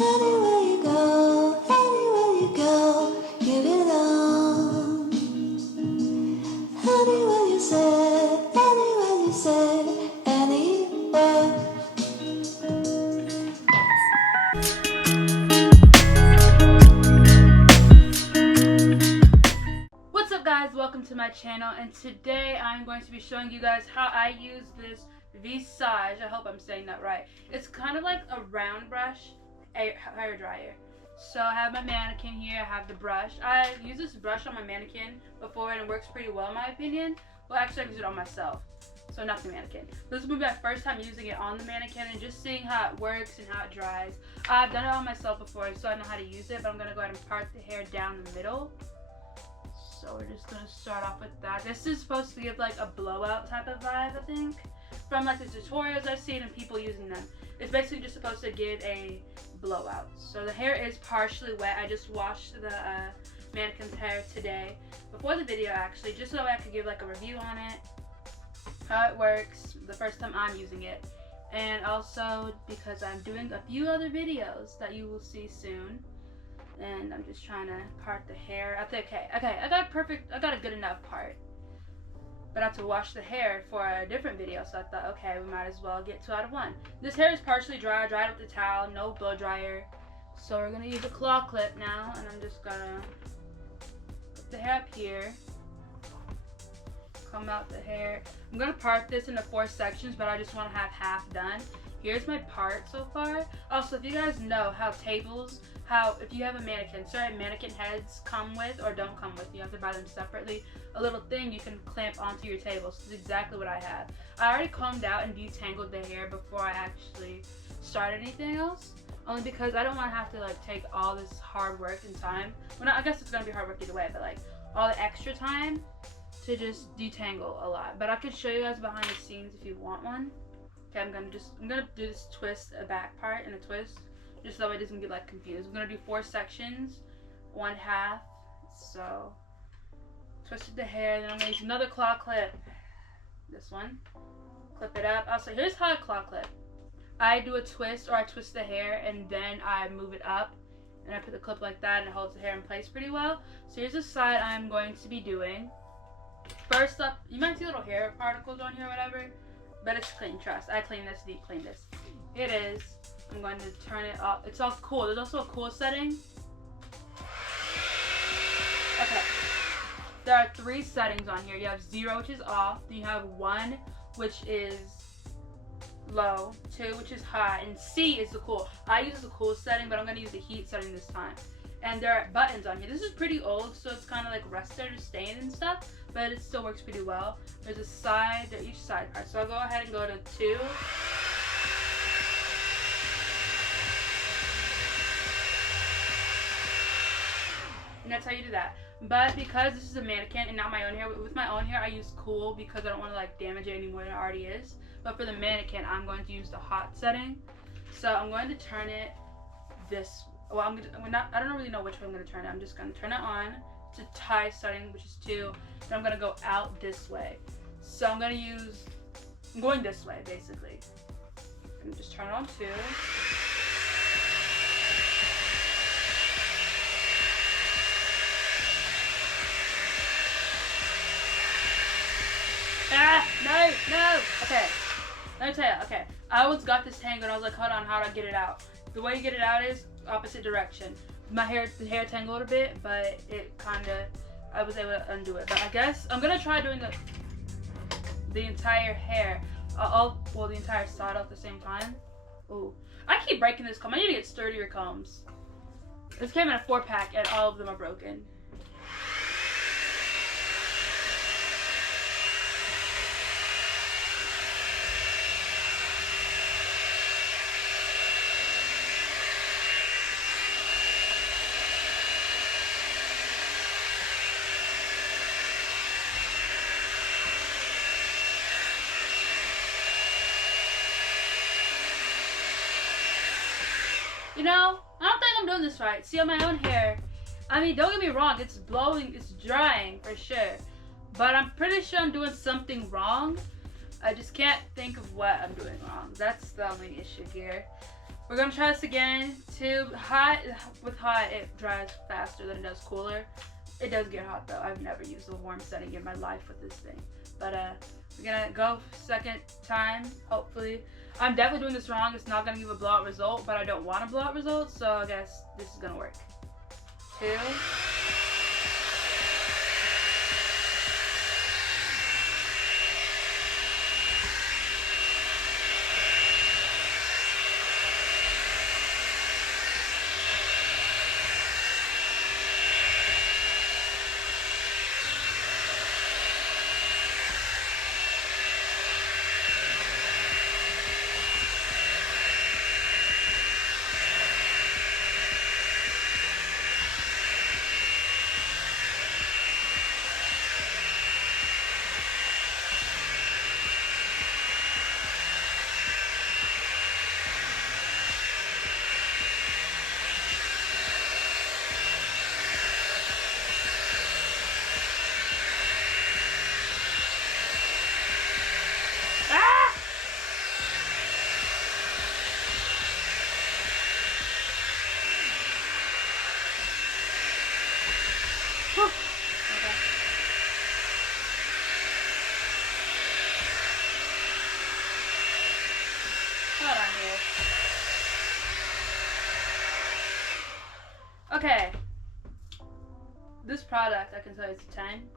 Anywhere you go, give it on. Anywhere you say, anywhere. What's up guys, welcome to my channel, and today I'm going to be showing you guys how I use this Visage. I hope I'm saying that right. It's kind of like a round brush hair dryer. So I have my mannequin here, I have the brush. I used this brush on my mannequin before and it works pretty well in my opinion. Well, actually I used it on myself, so not the mannequin. This will be my first time using it on the mannequin and just seeing how it works and how it dries. I've done it on myself before, so I know how to use it, but I'm going to go ahead and part the hair down the middle. So we're just gonna start off with that. This is supposed to give like a blowout type of vibe, I think, from like the tutorials I've seen and people using them. It's basically just supposed to give a blowout. So the hair is partially wet. I just washed the mannequin's hair today, before the video actually, just so I could give like a review on it, how it works, the first time I'm using it, and also because I'm doing a few other videos that you will see soon. And I'm just trying to part the hair. I think, okay, I got a good enough part. But I have to wash the hair for a different video, so I thought, okay, we might as well get 2 out of 1. This hair is partially dry. I dried it with a towel, no blow dryer. So we're gonna use a claw clip now, and I'm just gonna put the hair up here. Comb out the hair. I'm gonna part this into 4 sections, but I just want to have half done. Here's my part so far. Also, if you guys know how tables, if you have a mannequin, certain mannequin heads come with or don't come with, you have to buy them separately, a little thing you can clamp onto your table. So this is exactly what I have. I already combed out and detangled the hair before I actually started anything else, only because I don't want to have to like take all this hard work and time. Well, I guess it's gonna be hard work either way, but like all the extra time to just detangle a lot. But I could show you guys behind the scenes if you want one. Okay, I'm gonna do this twist, a back part and a twist, just so it doesn't get like confused. I'm gonna do 4 sections, 1 half. So twisted the hair, then I'm gonna use another claw clip. This one, clip it up. Also, here's how I claw clip. I do a twist, or I twist the hair and then I move it up, and I put the clip like that, and it holds the hair in place pretty well. So here's the side I'm going to be doing. First up, you might see little hair particles on here or whatever, but it's clean, trust. I clean this, deep clean this. It is. I'm going to turn it off. It's all cool. There's also a cool setting. Okay. There are 3 settings on here. You have 0, which is off. Then you have 1, which is low. 2, which is high. And C is the cool. I use the cool setting, but I'm going to use the heat setting this time. And there are buttons on here. This is pretty old, so it's kind of like rusted or stained and stuff, but it still works pretty well. There's a side, each side part. So I'll go ahead and go to 2. And that's how you do that. But because this is a mannequin and not my own hair, with my own hair I use cool because I don't want to like damage it any more than it already is. But for the mannequin, I'm going to use the hot setting. So I'm going to turn it this. Well, I don't really know which way I'm going to turn it. I'm just going to turn it on to tie setting, which is 2. Then I'm going to go out this way. So I'm going this way basically. I'm just turn it on 2. No. Okay. Let me tell you. Okay. I always got this tangled and I was like, hold on, how do I get it out? The way you get it out is opposite direction. The hair tangled a bit, but I was able to undo it. But I guess I'm gonna try doing the entire hair, the entire side at the same time. Ooh, I keep breaking this comb. I need to get sturdier combs. This came in a 4-pack and all of them are broken. You know, I don't think I'm doing this right. See, on my own hair, I mean, don't get me wrong, it's blowing, it's drying for sure. But I'm pretty sure I'm doing something wrong. I just can't think of what I'm doing wrong. That's the only issue here. We're gonna try this again. Hot, with hot, it dries faster than it does cooler. It does get hot though. I've never used a warm setting in my life with this thing. But we're gonna go second time, hopefully. I'm definitely doing this wrong. It's not gonna give a blowout result, but I don't want a blowout result, so I guess this is gonna work. 2. Okay, this product I can tell you it's a 10,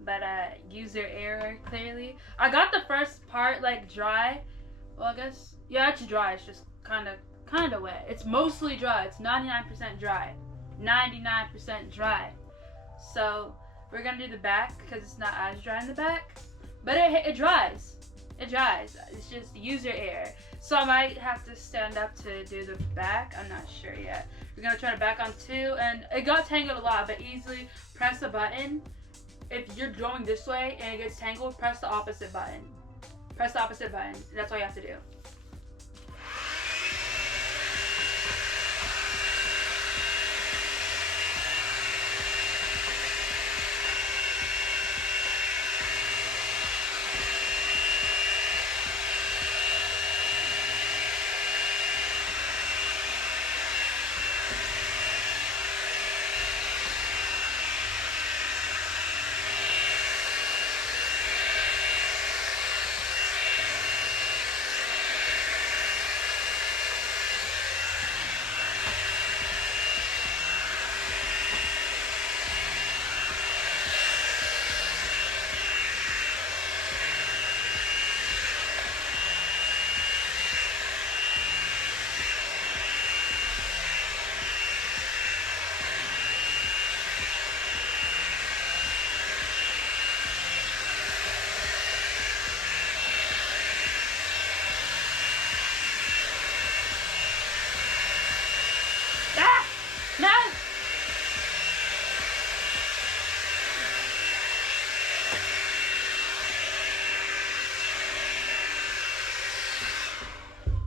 but user error clearly. I got the first part like dry. Well, I guess yeah, it's dry. It's just kind of wet. It's mostly dry. It's 99% dry, 99% dry. So we're gonna do the back because it's not as dry in the back, but it dries. It dries. It's just user error. So I might have to stand up to do the back. I'm not sure yet. We're gonna try to back on 2, and it got tangled a lot, but easily press the button. If you're going this way and it gets tangled, press the opposite button. Press the opposite button. That's all you have to do.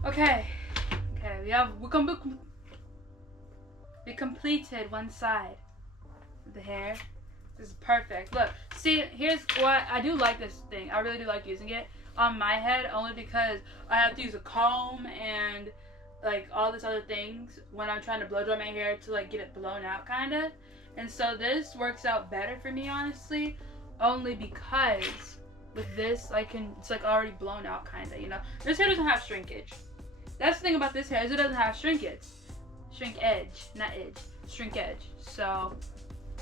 Okay, we completed one side of the hair. This is perfect. Look, see, here's what I do like this thing. I really do like using it on my head only because I have to use a comb and like all this other things when I'm trying to blow dry my hair to like get it blown out kinda. And so this works out better for me honestly, only because with this it's like already blown out kinda, you know. This hair doesn't have shrinkage. That's the thing about this hair is it doesn't have shrinkage. Shrinkage, not edge. Shrinkage. So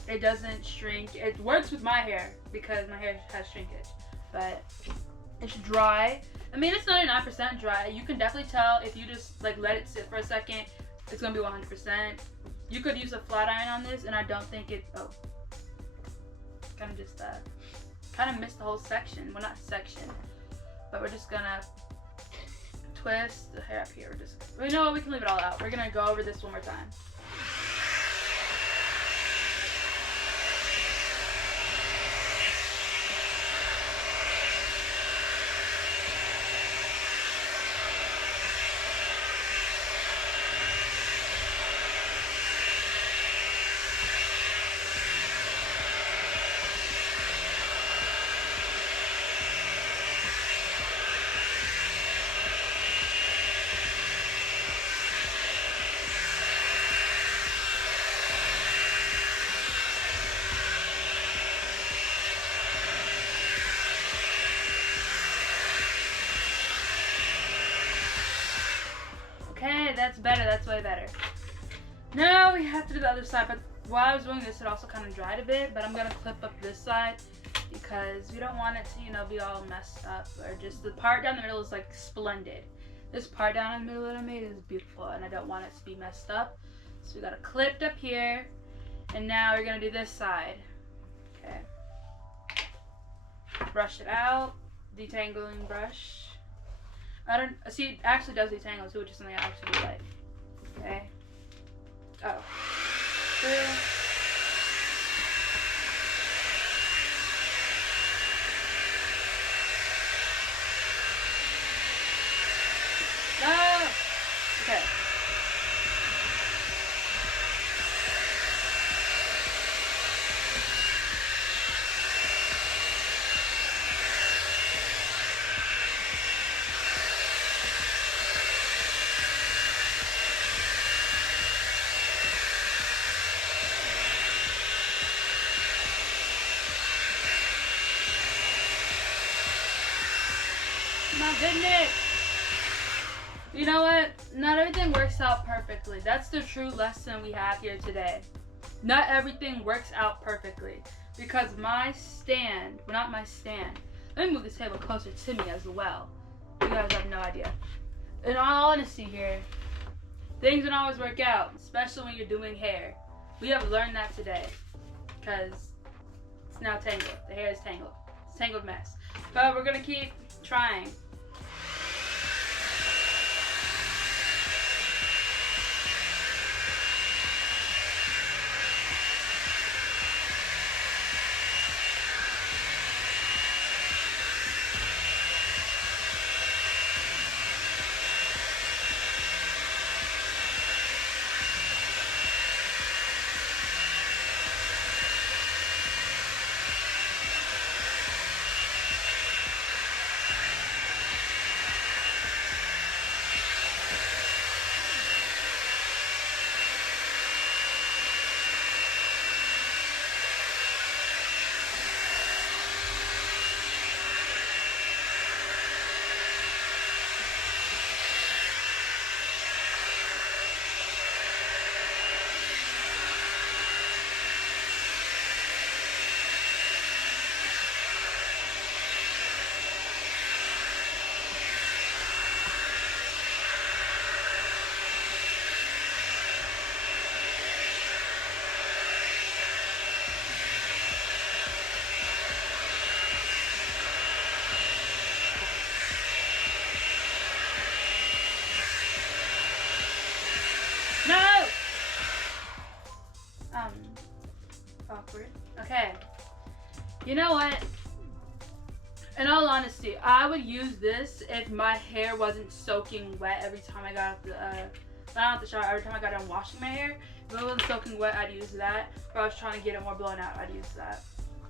it doesn't shrink. It works with my hair because my hair has shrinkage. But it's dry. I mean, it's 99% dry. You can definitely tell if you just like let it sit for a second, it's gonna be 100%. You could use a flat iron on this, and I don't think it. Oh, kind of missed the whole section. Well, not section, but we're just gonna twist the hair up here. We know what, we can leave it all out. We're gonna go over this one more time. better. That's way better. Now we have to do the other side, but while I was doing this, it also kind of dried a bit, but I'm going to clip up this side because we don't want it to, you know, be all messed up, or just the part down the middle is like splendid. This part down in the middle that I made is beautiful, and I don't want it to be messed up. So we got it clipped up here, and now we're going to do this side. Okay. Brush it out. Detangling brush. I don't see, it actually does detangle too, which is something I actually do like. Okay. Oh. Through. No! Okay. My goodness! You know what? Not everything works out perfectly. That's the true lesson we have here today. Not everything works out perfectly. Because my stand, well, not my stand. Let me move this table closer to me as well. You guys have no idea. In all honesty here, things don't always work out, especially when you're doing hair. We have learned that today. Because it's now tangled. The hair is tangled. It's a tangled mess. But we're going to keep trying. No! Awkward. Okay. You know what? In all honesty, I would use this if my hair wasn't soaking wet every time I got out the shower, every time I got done washing my hair. If it wasn't soaking wet, I'd use that. If I was trying to get it more blown out, I'd use that.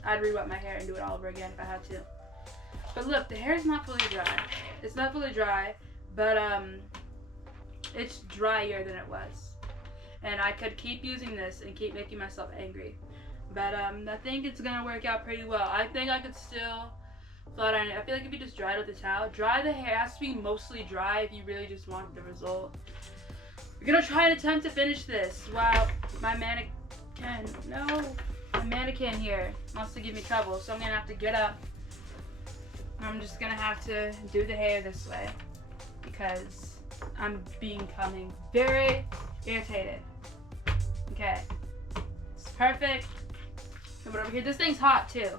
I'd re-wet my hair and do it all over again if I had to. But look, the hair is not fully dry. It's not fully dry, but it's drier than it was. And I could keep using this and keep making myself angry. But I think it's gonna work out pretty well. I think I could still flat iron it. I feel like if you just dry it with a towel, dry the hair. It has to be mostly dry if you really just want the result. We're gonna try and attempt to finish this while my mannequin here wants to give me trouble. So I'm gonna have to get up. I'm just gonna have to do the hair this way because I'm becoming very irritated. Okay, it's perfect. Come over here. This thing's hot too.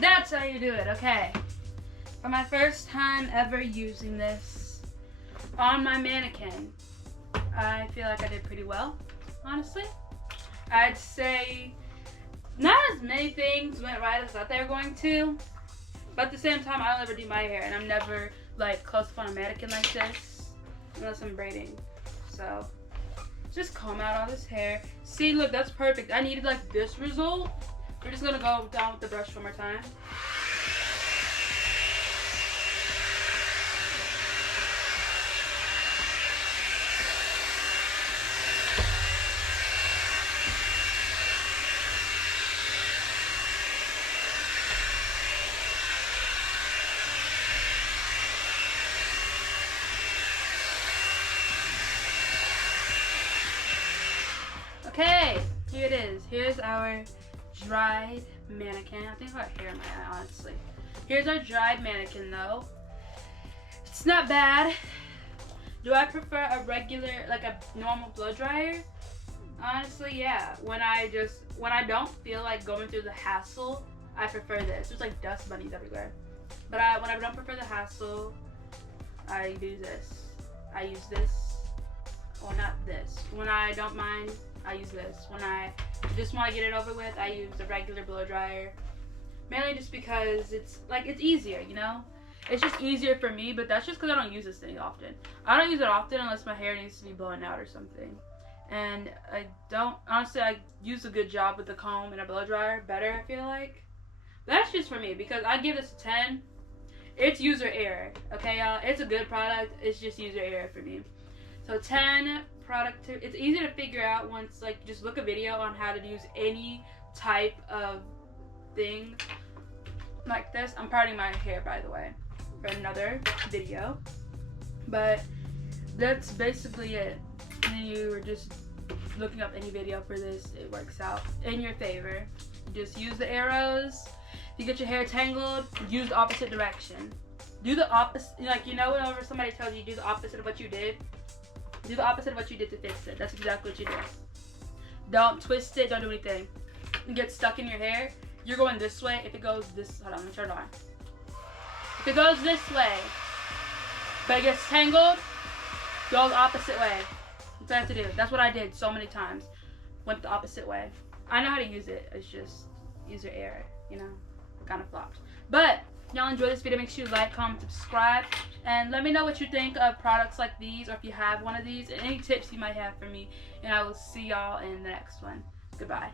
That's how you do it, okay. For my first time ever using this on my mannequin, I feel like I did pretty well, honestly. I'd say not as many things went right as I thought they were going to, but at the same time, I don't ever do my hair, and I'm never like close up on a mannequin like this unless I'm braiding. So just comb out all this hair. See, look, that's perfect. I needed like this result. We're just gonna go down with the brush one more time. Okay, here it is. Here's our dried mannequin. I think I got hair in my eye, honestly. Here's our dried mannequin, though. It's not bad. Do I prefer a regular, like a normal blow dryer? Honestly, yeah. When I don't feel like going through the hassle, I prefer this. There's like dust bunnies everywhere. But when I don't prefer the hassle, I do this. I use this. Well, not this. When I don't mind, I use this. When I just want to get it over with, I use the regular blow dryer. Mainly just because it's easier, you know? It's just easier for me, but that's just because I don't use this thing often. I don't use it often unless my hair needs to be blown out or something. And honestly, I use a good job with the comb and a blow dryer better, I feel like. That's just for me, because I give this a 10. It's user error, okay, y'all? It's a good product. It's just user error for me. So 10 product. It's easy to figure out once, like, just look a video on how to use any type of thing like this. I'm parting my hair, by the way, for another video. But that's basically it. And you were just looking up any video for this, it works out in your favor. Just use the arrows. If you get your hair tangled, use the opposite direction. Do the opposite, like, you know, whenever somebody tells you do the opposite of what you did, do the opposite of what you did to fix it. That's exactly what you do. Don't twist it, don't do anything. You get stuck in your hair, you're going this way. If it goes this, hold on, let me turn it on. If it goes this way, but it gets tangled, go the opposite way. That's what I have to do. That's what I did so many times. Went the opposite way. I know how to use it. It's just user error, you know? Kind of flopped. But y'all enjoy this video, make sure you like, comment, subscribe, and let me know what you think of products like these, or if you have one of these, and any tips you might have for me. And I will see y'all in the next one. Goodbye.